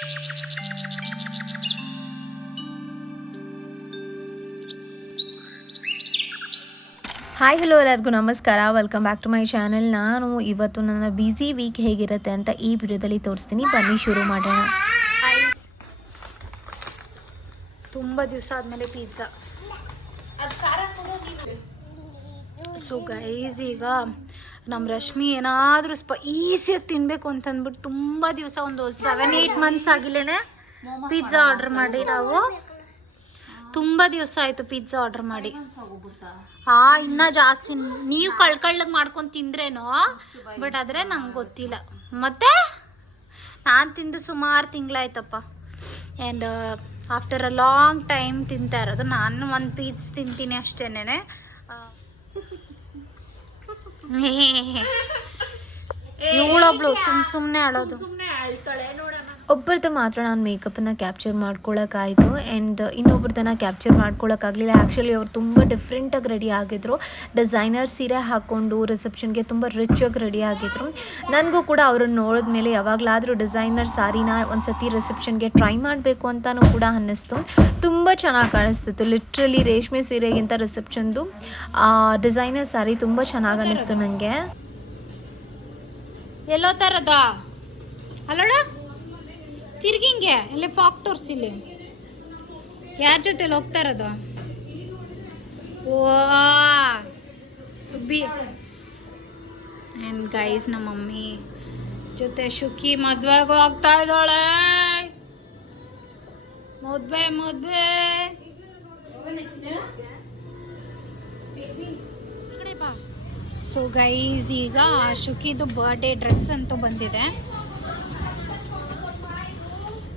Hi hello ಎಲ್ಲರಿಗೂ ನಮಸ್ಕಾರ. Welcome back to my channel ನಾನು ಇವತ್ತು ನನ್ನ ಬ್ಯುಸಿ ವೀಕ್ ಹೇಗಿರುತ್ತೆ ಅಂತ ಈ ವಿಡಿಯೋದಲ್ಲಿ ತೋರಿಸ್ತೀನಿ. ಬನ್ನಿ ಶುರು ಮಾಡೋಣ. ತುಂಬ ದಿವಸ ಆದಮೇಲೆ ಪಿಜ್ಜಾ ಸೊ ಗೈಸ್ ಈಗ ನಮ್ಮ ರಶ್ಮಿ ಏನಾದರೂ ಸ್ಪೈಸಿಯಾಗಿ ತಿನ್ನಬೇಕು ಅಂತಂದ್ಬಿಟ್ಟು ತುಂಬ ದಿವಸ ಒಂದು ಸೆವೆನ್ ಏಯ್ಟ್ ಮಂತ್ಸ್ ಆಗಿಲ್ಲೇನೆ ಪಿಜ್ಜಾ ಆರ್ಡರ್ ಮಾಡಿ ನಾವು. ತುಂಬ ದಿವಸ ಆಯಿತು ಪಿಜ್ಜಾ ಆರ್ಡರ್ ಮಾಡಿ. ಹಾ ಇನ್ನ ಜಾಸ್ತಿ ನೀವು ಕಳ್ಕಳ್ಳಗ್ ಮಾಡ್ಕೊಂಡು ತಿಂದ್ರೇನೋ ಬಟ್ ಆದರೆ ನಂಗೆ ಗೊತ್ತಿಲ್ಲ. ಮತ್ತೆ? ನಾನು ತಿಂದು ಸುಮಾರು ತಿಂಗಳಾಯ್ತಪ್ಪ. And after a long time ತಿಂತಾ ಇರೋದು, ನಾನು ಒಂದು ಪೀಸ್ ತಿಂತೀನಿ ಅಷ್ಟೇನೆ ಇವಳೊಬ್ಳು ಸುಮ್ ಸುಮ್ನೆ ಆಡೋದು. ಒಬ್ಬರದ್ದು ಮಾತ್ರ ನಾನು ಮೇಕಪ್ಪನ್ನು ಕ್ಯಾಪ್ಚರ್ ಮಾಡ್ಕೊಳ್ಳೋಕ್ಕಾಯಿತು ಆ್ಯಂಡ್ ಇನ್ನೊಬ್ರದ್ದನ್ನ ಕ್ಯಾಪ್ಚರ್ ಮಾಡ್ಕೊಳ್ಳೋಕ್ಕಾಗಲಿಲ್ಲ ಆ್ಯಕ್ಚುಲಿ ಅವ್ರು ತುಂಬ ಡಿಫ್ರೆಂಟಾಗಿ ರೆಡಿ ಆಗಿದ್ರು. ಡಿಸೈನರ್ ಸೀರೆ ಹಾಕ್ಕೊಂಡು ರಿಸೆಪ್ಷನ್ಗೆ ತುಂಬ ರಿಚಾಗಿ ರೆಡಿ ಆಗಿದ್ರು. ನನಗೂ ಕೂಡ ಅವ್ರನ್ನ ನೋಡಿದ್ಮೇಲೆ ಯಾವಾಗಲಾದರೂ ಡಿಸೈನರ್ ಸಾರಿನ ಒಂದು ಸತಿ ರಿಸೆಪ್ಷನ್ಗೆ ಟ್ರೈ ಮಾಡಬೇಕು ಅಂತಲೂ ಕೂಡ ಅನ್ನಿಸ್ತು. ತುಂಬ ಚೆನ್ನಾಗಿ ಕಾಣಿಸ್ತಿತ್ತು. ಲಿಟ್ರಲಿ ರೇಷ್ಮೆ ಸೀರೆಗಿಂತ ರಿಸೆಪ್ಷನ್ದು ಡಿಸೈನರ್ ಸಾರಿ ತುಂಬ ಚೆನ್ನಾಗಿ ಅನ್ನಿಸ್ತು ನನಗೆ ಎಲ್ಲೋ ಥರದ ಅಲ್ಲೋಡ? ತಿರ್ಗಿಂಗೆ ಇಲ್ಲಿ ಫಾಕ್ ತೋರಿಸಿಲ್ಲಿ ಯಾರ ಜೊತೆಲಿ ಹೋಗ್ತಾ ಇರೋದು? ಓ ಸುಬ್ಬಿ. ಆ್ಯಂಡ್ ಗೈಸ್ ನಮ್ಮ ಮಮ್ಮಿ ಜೊತೆ ಶುಕಿ ಮದ್ವೆಗೆ ಹೋಗ್ತಾ ಇದ್ದಾಳೆ. ಮದ್ವೆ ಮದ್ವೆ. ಸೊ ಗೈಸ್ ಈಗ ಶುಕಿದು ಬರ್ಡೇ ಡ್ರೆಸ್ ಅಂತೂ ಬಂದಿದೆ.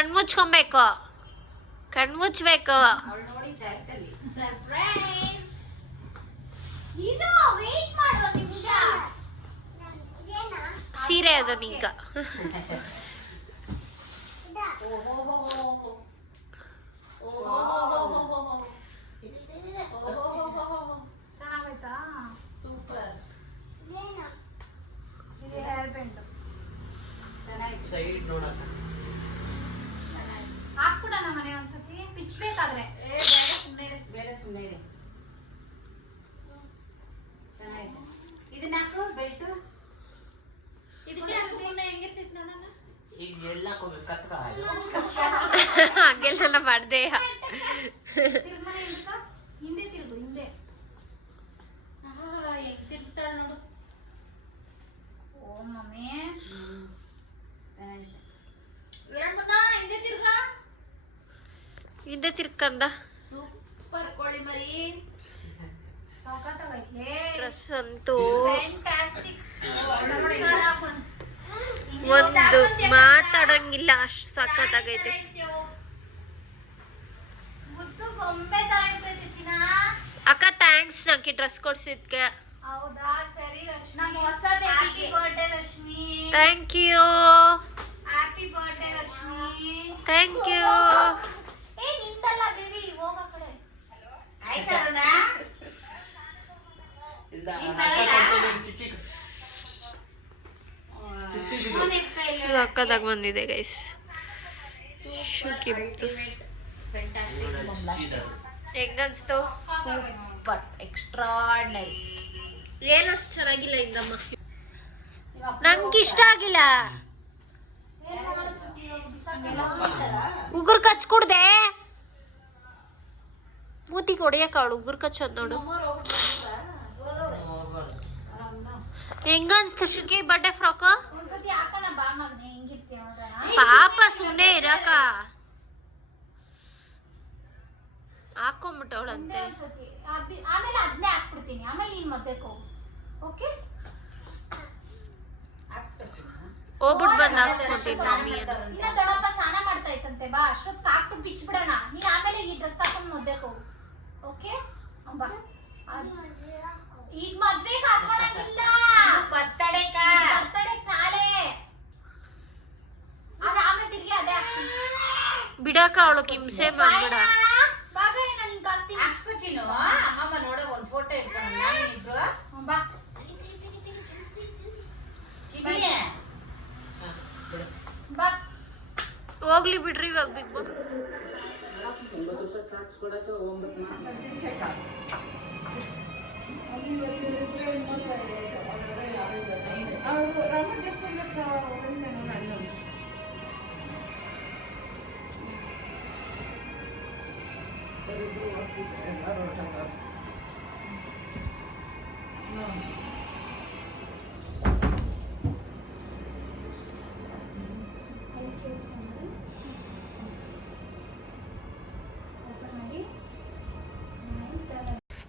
ಕಣ್ಮುಚ್ಕೊಬೇಕು ಕಣ್ಮುಚ್ಬೇಕು. ಸೀರೆ ಅದು ನಿಂಗ. ಸೂಪರ್. ಸೈಡ್ ಬ್ಯಾಂಡ್ ಹಾಕ್ಬಿಡೋಣ ಮನೆ ಒಂದ್ಸತಿ. ಪಿಚ್ಬೇಕಾದ್ರೆ. ಇದನ್ನ ಹಾಕು ಬೆಲ್ಟು ಇದಕ್ಕೆ ಈಗ ಎಲ್ಲಾಕೋಬೇಕು ಕತ್ಕ ಹಂಗೆಲ್ಲ ಮಾಡ್ದೆ ತಿರ್ಮನೆ ಹಿಂದ್ಕ? ಹಿಂದೆ ತಿರುಗು ಹಿಂದೆ ತಿರ್ಗ್ತಾಳೆ ನೋಡು ಓ ಮಮ್ಮಿ ಎರಡು ಮುನ್ನ ಹಿಂದೆ ತಿರ್ಗ ಹಿಂದೆ ತಿರ್ಕಂದ ಸೂಪರ್ ಕೋಳಿ ಮರಿ. ಡ್ರೆಸ್ ಅಂತೂ ಒಂದು ಮಾತಾಡಂಗಿಲ್ಲ ಅಷ್ಟು ಸಖತ್ತಾಗೈತೆ. ಅಕ್ಕ ಥ್ಯಾಂಕ್ಸ್ ನಂಗೆ ಡ್ರೆಸ್ ಕೊಡ್ಸಿದ್ಕೆ. ಥ್ಯಾಂಕ್ ಯು ಥ್ಯಾಂಕ್ ಯು ಏ ನಿಂದಲ್ಲ ಬೇಬಿ ಹೋಗ ಕಡೆ. ಆಯ್ತಾ ಅರುಣ? ಸಖತ್ತಾಗಿ ಬಂದಿದೆ ಗೈಸ್ ಶುಕಿಬ್ದು ಹೆಂಗನ್ಸ್ತು? ಸೂಪರ್ ಎಕ್ಸ್ಟ್ರಾರ್ಡ್ನರಿ ಏನು ಅಷ್ಟು ಚೆನ್ನಾಗಿಲ್ಲ ಇಂದಮ್ಮ ನಂಗೆ ಇಷ್ಟ ಆಗಿಲ್ಲ. ಉಗುರು ಕಚ್ ಕುಡ್ದೆ ಮೂತಿಗೆ ಹೊಡಿಯಕ ಅವಳು ಉಗುರು ಕಚ್ಚೋದ್ ನೋಡು. ಹೆಂಗ ಅನ್ಸ್ತಶುಕಿ ಬಟ್ಟೆ ಫ್ರಾಕ್ ಪಾಪ ಸುಮ್ಮನೆ ಇರಕ ಹಾಕೊಂಡ್ಬಿಟ್ಟವಳಂತೆ ಆಮೇಲೆ ಅದನ್ನೇ ಹಾಕ್ಬಿಡ್ತೀನಿ. ಆಮೇಲೆ ಓಕೆ? ಹಾಕ್ಸ್ಕೊತೀನಿ ಮಮ್ಮಿ ಇನ್ನ ದೊಡ್ಡಪ್ಪ ಸ್ನಾನ ಮಾಡ್ತಾ ಇತ್ತಂತೆ ಬಾ. ಅಷ್ಟೊತ್ತು ಹಾಕ್ಬಿಟ್ಟು ಬಿಚ್ಬಿಡೋಣ ನೀನು ಆಮೇಲೆ ಈ ಡ್ರೆಸ್ ಹಾಕೊಂಡು ಮದ್ದಕ್ಕೆ ಹೋಗು ಓಕೆ ಅಮ್ಮ ಈಗ ಮದ್ವೆ ಹಾಕೋಣಂಗಿಲ್ಲ ಬರ್ತಡೇ ಬರ್ತಡೇ ನಾಳೆ. ಅದ ಆಮೇಲೆ ತಿರ್ಗಿ ಅದೇ ಬಿಡಕ ಅವಳು ಕಿಂಸೆ ಮಾಡ್ಬೇಡ. ಬಾಗ ಏನ ನಿಂಗೆ ಹಾಕ್ತೀನಿ ಅಷ್ಟು ಚಿನ್ನು ಅಮ್ಮಮ್ಮ ನೋಡ ಒಂದು ಫೋಟೋ ಇಟ್ಕೊಳ್ಳೋಣ ಇಬ್ರು ಅಂಬಾ ಹೋಗ್ಲಿ ಬಿಡ್ರಿ ಇವಾಗ ಬಿಗ್ ಬಾಸ್. ಸಾಕ್ಸ್ ಕೊಡಕ್ಕೆ ಒಂಬತ್ತು ರಾಮದೇಶ್ವರಿ ಹತ್ರ ಹೋಗಂದ್ರೆ ನಾನು ಅಣ್ಣ ಎಲ್ಲರೂ ಎಲ್ಲರೂ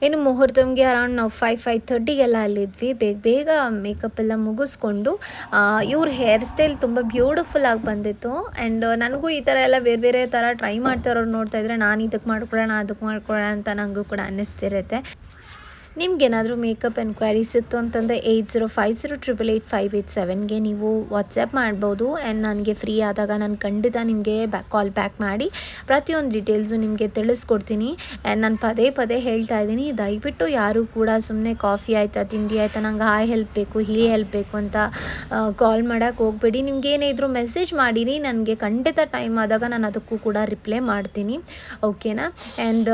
ಇನ್ನು ಮುಹೂರ್ತಮ್ಗೆ ಅರೌಂಡ್ ನಾವು ಫೈವ್ ಫೈವ್ ಥರ್ಟಿಗೆಲ್ಲ ಅಲ್ಲಿದ್ವಿ. ಬೇಗ ಬೇಗ ಮೇಕಪ್ ಎಲ್ಲ ಮುಗಿಸ್ಕೊಂಡು ಇವ್ರ ಹೇರ್ ಸ್ಟೈಲ್ ತುಂಬ ಬ್ಯೂಟಿಫುಲ್ ಆಗಿ ಬಂದಿತ್ತು. ಆ್ಯಂಡ್ ನನಗೂ ಈ ಥರ ಎಲ್ಲ ಬೇರೆ ಬೇರೆ ಥರ ಟ್ರೈ ಮಾಡ್ತಾ ನೋಡ್ತಾ ಇದ್ರೆ ನಾನು ಇದಕ್ಕೆ ಮಾಡ್ಕೊಡೋಣ ಅದಕ್ಕೆ ಮಾಡ್ಕೊಡೋಣ ಅಂತ ನನಗೂ ಕೂಡ ಅನ್ನಿಸ್ತಿರುತ್ತೆ. ನಿಮ್ಗೇನಾದರೂ ಮೇಕಪ್ ಎನ್ಕ್ವೈರೀಸ್ ಇತ್ತು ಅಂತಂದರೆ eight zero five zero triple eight five eight ಸೆವೆನ್ಗೆ ನೀವು ವಾಟ್ಸಪ್ ಮಾಡ್ಬೋದು ಆ್ಯಂಡ್ ನನಗೆ ಫ್ರೀ ಆದಾಗ ನಾನು ಖಂಡಿತ ನಿಮಗೆ ಬ್ಯಾಕ್ ಕಾಲ್ ಬ್ಯಾಕ್ ಮಾಡಿ ಪ್ರತಿಯೊಂದು ಡೀಟೇಲ್ಸು ನಿಮಗೆ ತಿಳಿಸ್ಕೊಡ್ತೀನಿ. ಆ್ಯಂಡ್ ನಾನು ಪದೇ ಪದೇ ಹೇಳ್ತಾ ಇದ್ದೀನಿ, ದಯವಿಟ್ಟು ಯಾರೂ ಕೂಡ ಸುಮ್ಮನೆ ಕಾಫಿ ಆಯಿತಾ, ತಿಂಡಿ ಆಯಿತಾ, ನಂಗೆ ಹಾಯ್ ಹೆಲ್ಪ್ ಬೇಕು ಹೀ ಹೆಲ್ಪ್ ಬೇಕು ಅಂತ ಕಾಲ್ ಮಾಡೋಕ್ಕೆ ಹೋಗಬೇಡಿ. ನಿಮ್ಗೆ ಏನೇ ಇದ್ರೂ ಮೆಸೇಜ್ ಮಾಡಿರಿ, ನನಗೆ ಖಂಡಿತ ಟೈಮ್ ಆದಾಗ ನಾನು ಅದಕ್ಕೂ ಕೂಡ ರಿಪ್ಲೈ ಮಾಡ್ತೀನಿ. ಓಕೆನಾ ಆ್ಯಂಡ್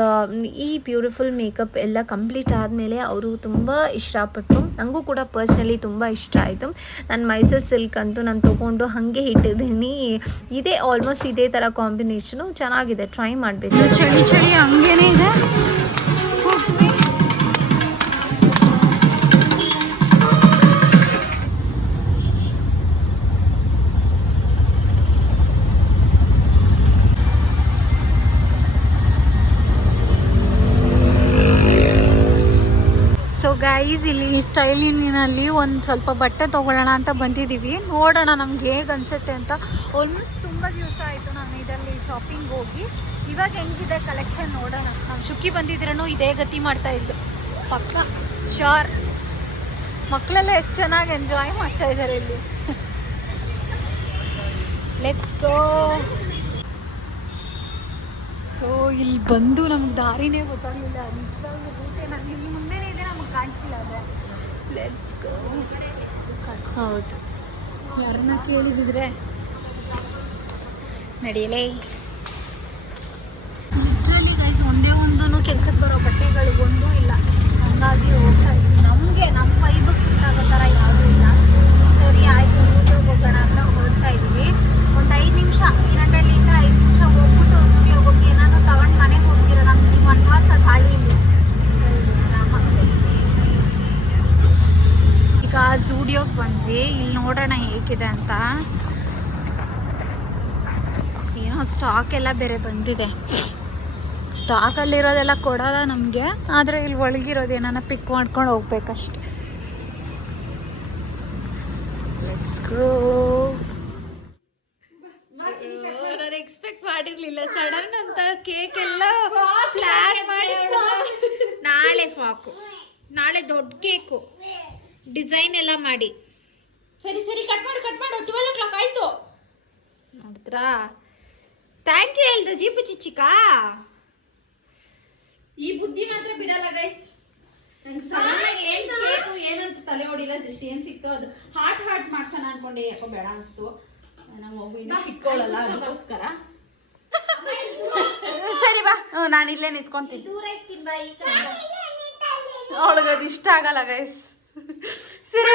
ಈ ಬ್ಯೂಟಿಫುಲ್ ಮೇಕಪ್ ಎಲ್ಲ ಕಂಪ್ಲೀಟ್ ಆದಮೇಲೆ ಮೇಲೆ ಅವರು ತುಂಬ ಇಷ್ಟಪಟ್ಟರು ನನಗೂ ಕೂಡ ಪರ್ಸ್ನಲಿ ತುಂಬ ಇಷ್ಟ ಆಯಿತು. ನಾನು ಮೈಸೂರು ಸಿಲ್ಕ್ ಅಂತೂ ನಾನು ತೊಗೊಂಡು ಹಾಗೆ ಇಟ್ಟಿದ್ದೀನಿ. ಇದೇ ಆಲ್ಮೋಸ್ಟ್ ಇದೇ ಥರ ಕಾಂಬಿನೇಷನು ಚೆನ್ನಾಗಿದೆ. ಟ್ರೈ ಮಾಡಬೇಕು. ಚಳಿ ಚಳಿ ಹಂಗೇನೆ ಇದೆ. ಈ ಸ್ಟೈಲಿನಲ್ಲಿ ಒಂದು ಸ್ವಲ್ಪ ಬಟ್ಟೆ ತೊಗೊಳ್ಳೋಣ ಅಂತ ಬಂದಿದ್ದೀವಿ. ನೋಡೋಣ ನಮ್ಗೆ ಹೇಗೆ ಅನಿಸುತ್ತೆ ಅಂತ. ಆಲ್ಮೋಸ್ಟ್ ತುಂಬ ದಿವಸ ಆಯಿತು ನಾನು ಇದರಲ್ಲಿ ಶಾಪಿಂಗ್ ಹೋಗಿ. ಇವಾಗ ಹೆಂಗಿದೆ ಕಲೆಕ್ಷನ್ ನೋಡೋಣ. ನಮ್ಮ ಶುಕ್ಕಿ ಬಂದಿದ್ರೂ ಇದೇ ಗತಿ ಮಾಡ್ತಾ ಇದ್ಲು. ಪಕ್ಕ ಶಾರ್ ಮಕ್ಕಳೆಲ್ಲ ಎಷ್ಟು ಚೆನ್ನಾಗಿ ಎಂಜಾಯ್ ಮಾಡ್ತಾ ಇದ್ದಾರೆ ಇಲ್ಲಿ. ಲೆಟ್ಸ್ ಗೋ ಸೊ ಇಲ್ಲಿ ಬಂದು ನಮ್ಗೆ ದಾರಿನೇ ಗೊತ್ತಾಗಲಿಲ್ಲ. ನಿಜವಾಗ್ಲೂ ನನಗೆ ಇಲ್ಲಿ ಮುಂದೆನೇ ಇದೆ ನಮಗೆ ಕಾಣಿಸಿಲ್ಲ ಅದೇ. ಲೆಟ್ಸ್ ಗೋ ಹೌದು. ಯಾರನ್ನ ಕೇಳಿದಿದ್ರೆ ನಡೆಯಲೇ ಲಿಟ್ರಲಿ ಗೈಸ್ ಒಂದೇ ಒಂದೂ ಕೆಲಸಕ್ಕೆ ಬರೋ ಬಟ್ಟೆಗಳು ಒಂದೂ ಇಲ್ಲ. ಹಂಗಾಗಿ ಹೋಗ್ತಾ ಇದ್ವಿ. ನಮಗೆ, ನಮ್ಮ ಫೈಬ್ ಸಿಕ್ಕಾಗತ್ತ ಎಲ್ಲ ಬೇರೆ ಬಂದಿದೆ. ಸ್ಟಾಕಲ್ಲಿರೋದೆಲ್ಲ ಕೊಡೋಲ್ಲ ನಮಗೆ. ಆದರೆ ಇಲ್ಲಿ ಒಳಗಿರೋದು ಏನಾನ ಪಿಕ್ ಮಾಡ್ಕೊಂಡು ಹೋಗ್ಬೇಕಷ್ಟೆ. ಲೆಟ್ಸ್ ಗೋ ಎಕ್ಸ್ಪೆಕ್ಟ್ ಮಾಡಿರ್ಲಿಲ್ಲ. ಸಡನ್ ಅಂತ ಕೇಕ್ ಎಲ್ಲ ಪ್ಲಾನ್ ಮಾಡಿ. ನಾಳೆ ಫಾಕು ನಾಳೆ ದೊಡ್ಡ ಕೇಕು ಡಿಸೈನ್ ಎಲ್ಲ ಮಾಡಿ. ಸರಿ ಸರಿ ಕಟ್ ಮಾಡು ಕಟ್ ಮಾಡು. ಟ್ವೆಲ್ ಓ ಕ್ಲಾಕ್ ಆಯಿತು. ನೋಡಿದ್ರಾ? ಥ್ಯಾಂಕ್ ಯು ಹೇಳ್ದ ಜೀಪು ಚಿಚ್ಚಿಕ ಈ ಬುದ್ಧಿ ಮಾತ್ರ ಬಿಡಲ್ಲ ಗೈಸ್ ಏನು ಏನ್ ಕೇಕು ಏನಂತ ತಲೆ ಹೊಡಿಲ್ಲ ಜಸ್ಟ್ ಏನ್ ಸಿಕ್ತು ಅದು. ಹಾಟ್ ಹಾಟ್ ಮಾಡ್ಸೋಣ ಅನ್ಕೊಂಡೆ ಯಾಕೋ ಬೇಡ ಅನ್ಸ್ತು. ನಮ್ಮ ಹೋಗು ಇನ್ನು ಸಿಕ್ಕೊಳ್ಳಲ್ಲ ಅದಕ್ಕೋಸ್ಕರ. ಸರಿ ಬಾ. ನಾನು ಇಲ್ಲೇ ನಿಂತ್ಕೊಂತೀನಿ. ಅವಳಿಗೆ ಅದು ಇಷ್ಟ ಆಗಲ್ಲ ಗೈಸ್ ಸರಿ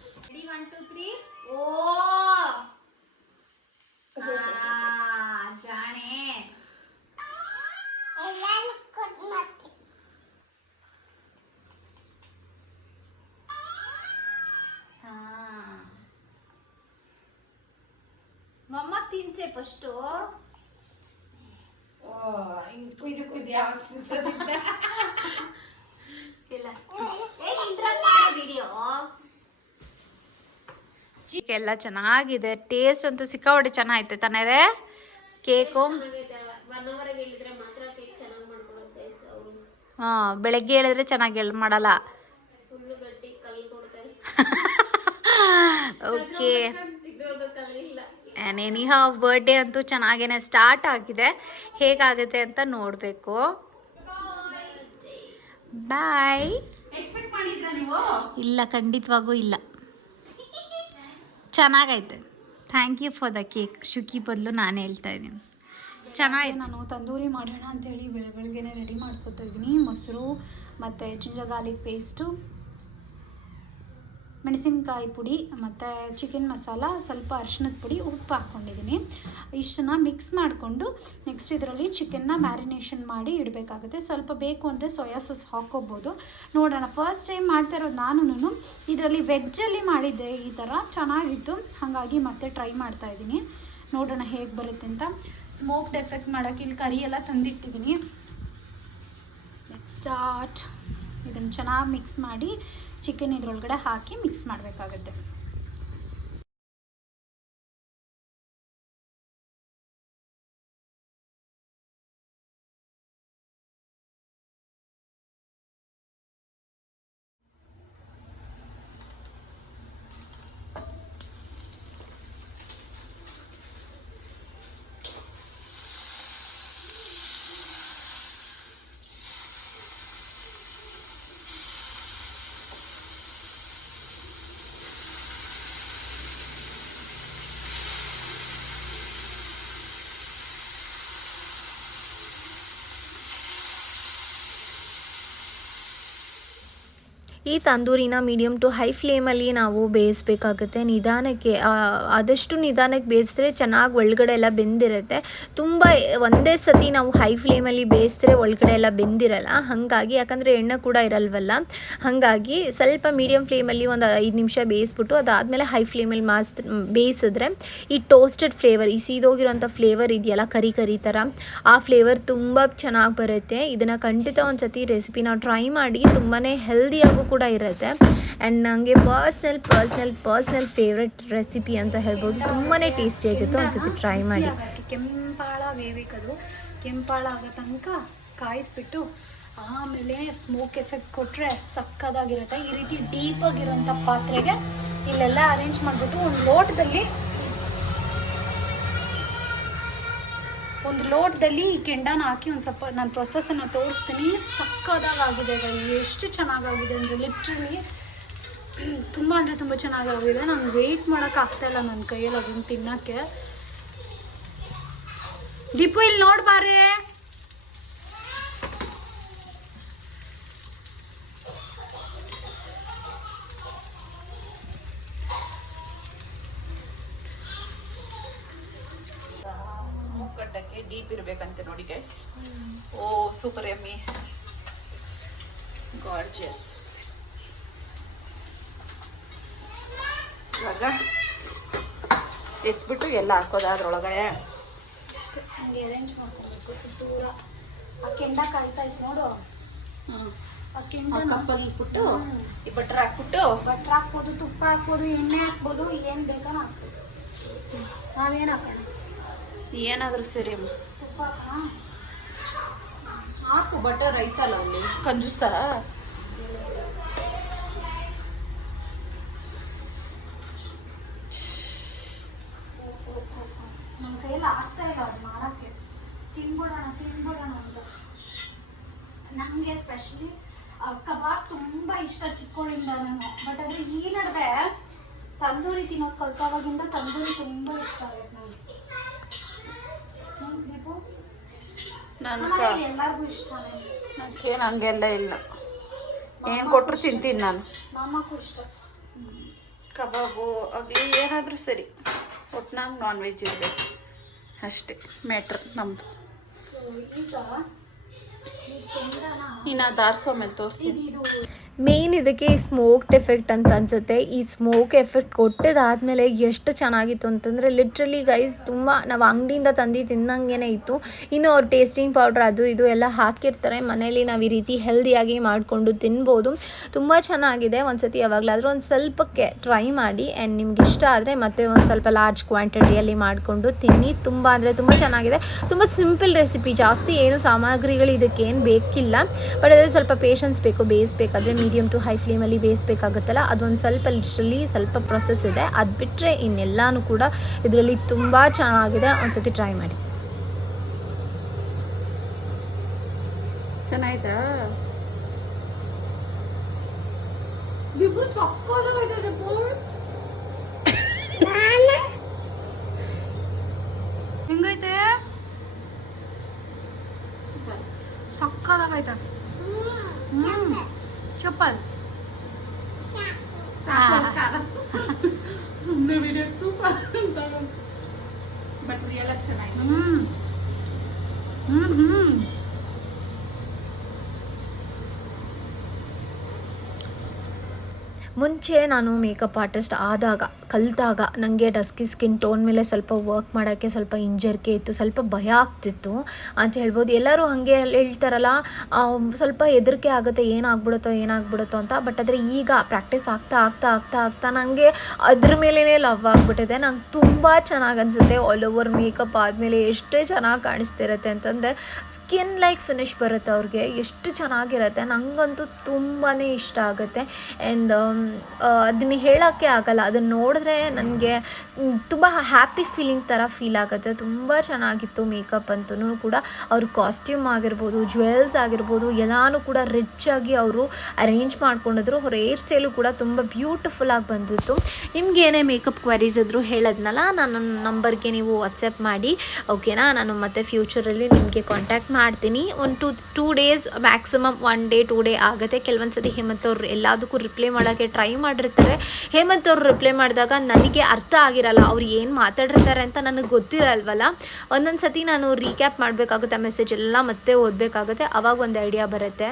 ಬಾ ರೆಡಿ ಒನ್ ಟೂ ತ್ರೀ ಓ ಆ, ಜಾಣೆ ಹಾ. ಮಮ್ಮ ತಿನ್ಸೆ ಫಸ್ಟು ಓ ಹಿಂಗ್ ಕುಯ್ದು ಕುಯ್ದು ಯಾವಾಗ ತಿನ್ಸೋದಿಲ್ಲ ಇಲ್ಲ ಏ ಇಂಟ್ರಲ್ಲಿ ವಿಡಿಯೋ ಎಲ್ಲ ಚೆನ್ನಾಗಿದೆ ಟೇಸ್ಟ್ ಅಂತೂ ಸಿಕ್ಕಾಪಟ್ಟೆ ಚೆನ್ನಾಗೈತೆ ತಾನೇ ಕೇಕು? ಹಾಂ ಬೆಳಗ್ಗೆ ಹೇಳಿದ್ರೆ ಚೆನ್ನಾಗಿ ಹೇಳ್ ಮಾಡಲ್ಲ. ಓಕೆ ನೆನಿ ಹಾವ್ ಬರ್ಡೇ ಅಂತೂ ಚೆನ್ನಾಗೇನೆ ಸ್ಟಾರ್ಟ್ ಆಗಿದೆ. ಹೇಗಾಗುತ್ತೆ ಅಂತ ನೋಡಬೇಕು. ಬಾಯ್ ಇಲ್ಲ ಖಂಡಿತವಾಗೂ ಇಲ್ಲ. ಚೆನ್ನಾಗೈತೆ. Thank you for the cake Shuki ಬದಲು ನಾನು ಹೇಳ್ತಾ ಇದ್ದೀನಿ. ಚೆನ್ನಾಗಿ ನಾನು ತಂದೂರಿ ಮಾಡೋಣ ಅಂತೇಳಿ ಬೆಳ ಬೆಳಗ್ಗೆನೇ ರೆಡಿ ಮಾಡ್ಕೊತಾ ಇದ್ದೀನಿ. ಮೊಸರು ಮತ್ತು ಜಿಂಜರ್ ಗಾರ್ಲಿಕ್ ಪೇಸ್ಟು ಮೆಣಸಿನ್ಕಾಯಿ ಪುಡಿ, ಮತ್ತು ಚಿಕನ್ ಮಸಾಲ, ಸ್ವಲ್ಪ ಅರಿಶಿನದ ಪುಡಿ, ಉಪ್ಪು ಹಾಕ್ಕೊಂಡಿದ್ದೀನಿ ಇಷ್ಟನ್ನ ಮಿಕ್ಸ್ ಮಾಡಿಕೊಂಡು ನೆಕ್ಸ್ಟ್ ಇದರಲ್ಲಿ ಚಿಕನ್ನ ಮ್ಯಾರಿನೇಷನ್ ಮಾಡಿ ಇಡಬೇಕಾಗುತ್ತೆ. ಸ್ವಲ್ಪ ಬೇಕು ಅಂದರೆ ಸೋಯಾ ಸಾಸ್ ಹಾಕ್ಕೋಬೋದು. ನೋಡೋಣ ಫಸ್ಟ್ ಟೈಮ್ ಮಾಡ್ತಾ ಇರೋದು ನಾನು ಇದರಲ್ಲಿ ವೆಜ್ಜಲ್ಲಿ ಮಾಡಿದ್ದೆ ಈ ಥರ ಚೆನ್ನಾಗಿತ್ತು. ಹಾಗಾಗಿ ಮತ್ತೆ ಟ್ರೈ ಮಾಡ್ತಾ ಇದ್ದೀನಿ. ನೋಡೋಣ ಹೇಗೆ ಬರುತ್ತೆ ಅಂತ. ಸ್ಮೋಕ್ಡ್ ಎಫೆಕ್ಟ್ ಮಾಡೋಕ್ಕೆ ಇಲ್ಲಿ ಕರಿ ಎಲ್ಲ ತಂದಿಟ್ಟಿದ್ದೀನಿ ಸ್ಟಾರ್ಟ್ ಇದನ್ನು ಚೆನ್ನಾಗಿ ಮಿಕ್ಸ್ ಮಾಡಿ ಚಿಕನ್ ಇದ್ರೊಳಗಡೆ ಹಾಕಿ ಮಿಕ್ಸ್ ಮಾಡಬೇಕಾಗುತ್ತೆ. ಈ ತಂದೂರಿನ ಮೀಡಿಯಮ್ ಟು ಹೈ ಫ್ಲೇಮಲ್ಲಿ ನಾವು ಬೇಯಿಸ್ಬೇಕಾಗುತ್ತೆ. ನಿಧಾನಕ್ಕೆ ಆದಷ್ಟು ನಿಧಾನಕ್ಕೆ ಬೇಯಿಸಿದ್ರೆ ಚೆನ್ನಾಗಿ ಒಳಗಡೆ ಎಲ್ಲ ಬೆಂದಿರುತ್ತೆ. ತುಂಬ ಒಂದೇ ಸತಿ ನಾವು ಹೈ ಫ್ಲೇಮಲ್ಲಿ ಬೇಯಿಸಿದ್ರೆ ಒಳಗಡೆ ಎಲ್ಲ ಬೆಂದಿರಲ್ಲ. ಹಾಗಾಗಿ, ಯಾಕಂದರೆ ಎಣ್ಣೆ ಕೂಡ ಇರಲ್ವಲ್ಲ. ಹಾಗಾಗಿ ಸ್ವಲ್ಪ ಮೀಡಿಯಮ್ ಫ್ಲೇಮಲ್ಲಿ ಒಂದು ಐದು ನಿಮಿಷ ಬೇಯಿಸ್ಬಿಟ್ಟು ಅದಾದಮೇಲೆ ಹೈ ಫ್ಲೇಮಲ್ಲಿ ಮಾಸ್, ಬೇಯಿಸಿದ್ರೆ ಈ ಟೋಸ್ಟೆಡ್ ಫ್ಲೇವರ್ ಈ ಸೀದೋಗಿರೋಂಥ ಫ್ಲೇವರ್ ಇದೆಯಲ್ಲ, ಕರಿ ಕರಿ ಥರ ಆ ಫ್ಲೇವರ್ ತುಂಬ ಚೆನ್ನಾಗಿ ಬರುತ್ತೆ. ಇದನ್ನು ಖಂಡಿತ ಒಂದು ಸತಿ ರೆಸಿಪಿನ ಟ್ರೈ ಮಾಡಿ ತುಂಬಾ ಹೆಲ್ದಿಯಾಗೂ ಕೂಡ ಇರುತ್ತೆ. ಆ್ಯಂಡ್ ನನಗೆ personal personal personal favourite recipe ಅಂತ ಹೇಳ್ಬೋದು ತುಂಬಾ ಟೇಸ್ಟಿಯಾಗಿತ್ತು ಒಂದ್ಸತಿ ಟ್ರೈ ಮಾಡಿ. ಕೆಂಪಾಳ ಬೇಯಬೇಕದು ಕೆಂಪಾಳ ಆಗೋ ತನಕ ಕಾಯಿಸ್ಬಿಟ್ಟು ಆಮೇಲೆ ಸ್ಮೋಕ್ ಎಫೆಕ್ಟ್ ಕೊಟ್ಟರೆ ಸಕ್ಕದಾಗಿರುತ್ತೆ. ಈ ರೀತಿ ಡೀಪಾಗಿರೋಂಥ ಪಾತ್ರೆಗೆ ಇಲ್ಲೆಲ್ಲ ಅರೇಂಜ್ ಮಾಡಿಬಿಟ್ಟು ಒಂದು ಲೋಟದಲ್ಲಿ ಒಂದು ಲೋಟದಲ್ಲಿ ಈ ಕೆಂಡನ ಹಾಕಿ ಒಂದು ಸ್ವಲ್ಪ ನಾನು ಪ್ರೊಸೆಸನ್ನು ತೋರಿಸ್ತೀನಿ. ಸಕ್ಕದಾಗಿದೆ guys. ಎಷ್ಟು ಚೆನ್ನಾಗಾಗಿದೆ ಅಂದರೆ ಲಿಟ್ರಲಿ ತುಂಬ ಅಂದರೆ ತುಂಬ ಚೆನ್ನಾಗಾಗಿದೆ. ನಾನು ವೆಯ್ಟ್ ಮಾಡೋಕ್ಕಾಗ್ತಾ ಇಲ್ಲ ನನ್ನ ಕೈಯಲ್ಲಿ ಅದನ್ನು ತಿನ್ನೋಕ್ಕೆ. ದೀಪು, ಇಲ್ಲಿ ನೋಡ್ಬಾರೆ ಸ್ಮೋಕ್ ಕಟ್ಟಕ್ಕೆ ಡೀಪ್ ಇರ್ಬೇಕಂತೆ ನೋಡಿ ಗೈಸ್ ಓ yummy. Gorgeous. ಇವಾಗ ಎತ್ಬಿಟ್ಟು ಎಲ್ಲ ಹಾಕೋದು ಅದ್ರೊಳಗಡೆ. ಅಷ್ಟೇ ಹಂಗೆ ಅರೇಂಜ್ ಮಾಡ್ಕೊಬೇಕು ಸುತ್ತೂರ ಆ ಕೆಂಡ ಕಾಯ್ತಾ ಇತ್ತು ನೋಡು. ಆ ಕೆಂಡ ಕಪ್ಪಾಗಿ ಇಟ್ಬಿಟ್ಟು ಈ ಬಟ್ರ್ ಹಾಕ್ಬಿಟ್ಟು. ಬಟ್ರ್ ಹಾಕ್ಬೋದು ತುಪ್ಪ ಹಾಕ್ಬೋದು ಎಣ್ಣೆ ಹಾಕ್ಬೋದು ಏನು ಬೇಕಾನ ಹಾಕ್ಬೋದು. ನಾವೇನು ಹಾಕೋಣ? ಏನಾದರೂ ಸರಿ ಅಮ್ಮ. ತುಪ್ಪ ಹಾಕೋಣ ಹಾಕು ಬಟರ್ ಐತಲ್ಲ ಅಲ್ಲಿ ಕಂಜೂಸ ನನ್ನ ಕೈಯಲ್ಲಿ ಆಗ್ತಾ ಇಲ್ಲ ಅದು ಮಾಡೋಕ್ಕೆ ತಿನ್ಬಿಡೋಣ ತಿನ್ಬಿಡೋಣ ಅಂತ ನನಗೆ ಸ್ಪೆಷಲಿ ಕಬಾಬ್ ತುಂಬಾ ಇಷ್ಟ ಚಿಕ್ಕವಳಿಂದ ನಾನು ಬಟ್ ಆದ್ರೆ ಈ ನಡುವೆ ತಂದೂರಿ ತಿನ್ನೋದು ಕಲ್ತಾವಾಗಿಂದ ತಂದೂರಿ ತುಂಬಾ ಇಷ್ಟ ಆಗೈತೆ ನನಗೆ ಹ್ಮ್, ದೀಪು ನನ್ಕ ನಮ್ಮನೇಲಿ ಎಲ್ಲಾರ್ಗೂ ಹಂಗೆಲ್ಲ ಇಲ್ಲ. ಏನು ಕೊಟ್ಟರು ತಿಂತೀನಿ ನಾನು. ಮಾಮಕ್ಕೂ ಇಷ್ಟ ಕಬಾಬು ಆಗಲಿ ಏನಾದರೂ ಸರಿ. ಒಟ್ನಾಗ ನಾನ್ ವೆಜ್ ಇರಬೇಕು. ಅಷ್ಟೇ ಮ್ಯಾಟ್ರ್ ನಮ್ಮದು ಕೆಂಡನ ಇನ್ನು ದಾರ್ಸೋ ಮೇಲೆ ತೋರಿಸ್ತೀನಿ. ಮೇನ್ ಇದಕ್ಕೆ ಈ ಸ್ಮೋಕ್ಡ್ ಎಫೆಕ್ಟ್ ಅಂತ ಅನ್ಸುತ್ತೆ. ಈ ಸ್ಮೋಕ್ ಎಫೆಕ್ಟ್ ಕೊಟ್ಟಿದ್ದಾದ್ಮೇಲೆ ಎಷ್ಟು ಚೆನ್ನಾಗಿತ್ತು ಅಂತಂದರೆ ಲಿಟ್ರಲಿ ಗೈಸ್ ತುಂಬ ನಾವು ಅಂಗಡಿಯಿಂದ ತಂದು ತಿನ್ನಂಗೆ ಇತ್ತು. ಇನ್ನು ಅವ್ರು ಟೇಸ್ಟಿಂಗ್ ಪೌಡ್ರ್ ಅದು ಇದು ಎಲ್ಲ ಹಾಕಿರ್ತಾರೆ. ಮನೇಲಿ ನಾವು ಈ ರೀತಿ ಹೆಲ್ದಿಯಾಗಿ ಮಾಡಿಕೊಂಡು ತಿನ್ಬೋದು. ತುಂಬ ಚೆನ್ನಾಗಿದೆ. ಒಂದ್ಸತಿ ಯಾವಾಗಲಾದರೂ ಒಂದು ಸ್ವಲ್ಪಕ್ಕೆ ಟ್ರೈ ಮಾಡಿ. ಆ್ಯಂಡ್ ನಿಮ್ಗೆ ಇಷ್ಟ ಆದರೆ ಮತ್ತೆ ಒಂದು ಸ್ವಲ್ಪ ಲಾರ್ಜ್ ಕ್ವಾಂಟಿಟಿಯಲ್ಲಿ ಮಾಡಿಕೊಂಡು ತಿನ್ನಿ. ತುಂಬ ಅಂದರೆ ತುಂಬ ಚೆನ್ನಾಗಿದೆ. ತುಂಬ ಸಿಂಪಲ್ ರೆಸಿಪಿ ಜಾಸ್ತಿ ಏನು ಸಾಮಗ್ರಿಗಳು ಇದಕ್ಕೇನು ಬೇಕಿಲ್ಲ. ಬಟ್ ಅದೇ ಸ್ವಲ್ಪ ಪೇಷನ್ಸ್ ಬೇಕು ಬೇಯಿಸ್ಬೇಕಾದ್ರೆ ಮೀಡಿಯಮ್ ಟು ಹೈ ಫ್ಲೇಮಲ್ಲಿ ಬೇಯಿಸ್ಬೇಕಾಗುತ್ತಲ್ಲ ಅದೊಂದು ಸ್ವಲ್ಪ ಇದರಲ್ಲಿ ಸ್ವಲ್ಪ ಪ್ರೊಸೆಸ್ ಇದೆ. ಅದು ಬಿಟ್ಟರೆ ಇನ್ನೆಲ್ಲನೂ ಕೂಡ ಇದರಲ್ಲಿ ತುಂಬ ಚೆನ್ನಾಗಿದೆ ಒಂದ್ಸತಿ ಟ್ರೈ ಮಾಡಿ. ಚೆನ್ನಾಯ್ತಾ? ಚಪ್ಪಲ್ ಸುಮ್ಮನೆ ವಿಡಿಯೋ ಸೂಪರ್ ಬಟ್ ರಿಯಲ್ ಚೆನ್ನಾಗಿದೆ ಹ್ಮ್ ಹ್ಮ್ ಹ್ಮ್ ಮುಂಚೆ ನಾನು ಮೇಕಪ್ ಆರ್ಟಿಸ್ಟ್ ಆದಾಗ ಕಲಿತಾಗ ನನಗೆ ಡಸ್ಕಿ ಸ್ಕಿನ್ ಟೋನ್ ಮೇಲೆ ಸ್ವಲ್ಪ ವರ್ಕ್ ಮಾಡೋಕ್ಕೆ ಸ್ವಲ್ಪ ಹಿಂಜರಿಕೆ ಇತ್ತು, ಸ್ವಲ್ಪ ಭಯ ಆಗ್ತಿತ್ತು ಅಂತ ಹೇಳ್ಬೋದು. ಎಲ್ಲರೂ ಹಾಗೆ ಹೇಳ್ತಾರಲ್ಲ ಸ್ವಲ್ಪ ಹೆದರಿಕೆ ಆಗುತ್ತೆ, ಏನಾಗ್ಬಿಡುತ್ತೋ ಏನಾಗ್ಬಿಡುತ್ತೋ ಅಂತ. ಬಟ್ ಆದರೆ ಈಗ ಪ್ರಾಕ್ಟೀಸ್ ಆಗ್ತಾ ಆಗ್ತಾ ಆಗ್ತಾ ಆಗ್ತಾ ನನಗೆ ಅದ್ರ ಮೇಲೇ ಲವ್ ಆಗಿಬಿಟ್ಟಿದೆ. ನಂಗೆ ತುಂಬ ಚೆನ್ನಾಗಿ ಅನಿಸುತ್ತೆ. ಆಲ್ ಓವರ್ ಮೇಕಪ್ ಆದಮೇಲೆ ಎಷ್ಟೇ ಚೆನ್ನಾಗಿ ಕಾಣಿಸ್ತಿರುತ್ತೆ ಅಂತಂದರೆ ಸ್ಕಿನ್ ಲೈಕ್ ಫಿನಿಶ್ ಬರುತ್ತೆ ಅವ್ರಿಗೆ. ಎಷ್ಟು ಚೆನ್ನಾಗಿರುತ್ತೆ. ನನಗಂತೂ ತುಂಬಾ ಇಷ್ಟ ಆಗುತ್ತೆ. ಆ್ಯಂಡ್ ಅದನ್ನ ಹೇಳೋಕ್ಕೆ ಆಗಲ್ಲ. ಅದನ್ನು ನೋಡಿದ್ರೆ ನನಗೆ ತುಂಬ ಹ್ಯಾಪಿ ಫೀಲಿಂಗ್ ಥರ ಫೀಲ್ ಆಗುತ್ತೆ. ತುಂಬ ಚೆನ್ನಾಗಿತ್ತು ಮೇಕಪ್ ಅಂತೂ ಕೂಡ. ಅವ್ರ ಕಾಸ್ಟ್ಯೂಮ್ ಆಗಿರ್ಬೋದು ಜ್ಯುವೆಲ್ಸ್ ಆಗಿರ್ಬೋದು, ಎಲ್ಲಾನು ಕೂಡ ರಿಚ್ ಆಗಿ ಅವರು ಅರೇಂಜ್ ಮಾಡ್ಕೊಂಡಿದ್ರು. ಅವ್ರ ಹೇರ್ ಸ್ಟೈಲು ಕೂಡ ತುಂಬ ಬ್ಯೂಟಿಫುಲ್ ಆಗಿ ಬಂದಿತ್ತು. ನಿಮ್ಗೆ ಏನೇ ಮೇಕಪ್ ಕ್ವರೀಸ್ ಇದ್ರು ಹೇಳದ್ನಲ್ಲ, ನಾನು ನಂಬರ್ಗೆ ನೀವು ವಾಟ್ಸಪ್ ಮಾಡಿ ಓಕೆನಾ ನಾನು ಮತ್ತೆ ಫ್ಯೂಚರಲ್ಲಿ ನಿಮಗೆ ಕಾಂಟ್ಯಾಕ್ಟ್ ಮಾಡ್ತೀನಿ. ಒಂದು two two days maximum one day two day ಆಗುತ್ತೆ. ಕೆಲವೊಂದು ಸತಿ ಹೇಮಂತ್ ಅವ್ರು ಎಲ್ಲದಕ್ಕೂ ರಿಪ್ಲೈ ಮಾಡೋಕ್ಕೆ ಟ್ರೈ ಮಾಡಿರ್ತಾರೆ. ಹೇಮಂತ್ ಅವ್ರು ರಿಪ್ಲೈ ಮಾಡಿದಾಗ ನನಗೆ ಅರ್ಥ ಆಗಿರಲ್ಲ, ಅವ್ರು ಏನು ಮಾತಾಡಿರ್ತಾರೆ ಅಂತ ನನಗೆ ಗೊತ್ತಿರಲ್ವಲ್ಲ. ಒಂದೊಂದು ಸತಿ ನಾನು ರೀಕ್ಯಾಪ್ ಮಾಡಬೇಕಾಗುತ್ತೆ ಮೆಸೇಜ್ ಎಲ್ಲ ಮತ್ತೆ ಓದಬೇಕಾಗುತ್ತೆ. ಅವಾಗ ಒಂದು ಐಡಿಯಾ ಬರುತ್ತೆ.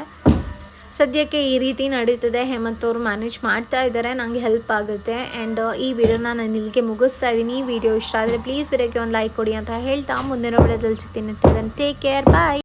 ಸದ್ಯಕ್ಕೆ ಈ ರೀತಿ ನಡೀತದೆ. ಹೇಮಂತ್ ಅವರು ಮ್ಯಾನೇಜ್ ಮಾಡ್ತಾ ಇದ್ದಾರೆ. ನನಗೆ ಹೆಲ್ಪ್ ಆಗುತ್ತೆ. ಆ್ಯಂಡ್ ಈ ವಿಡಿಯೋನ ನಾನು ಇಲ್ಲಿಗೆ ಮುಗಿಸ್ತಾ ಇದ್ದೀನಿ ವಿಡಿಯೋ ಇಷ್ಟ ಆದರೆ ಪ್ಲೀಸ್ ವಿಡಿಯೋಗೆ ಒಂದು ಲೈಕ್ ಕೊಡಿ ಅಂತ ಹೇಳ್ತಾ. ಮುಂದಿನ ವಿಡಿಯೋದಲ್ಲಿ ಸಿಗ್ತೀನಿ ಟೇಕ್ ಕೇರ್ ಬಾಯ್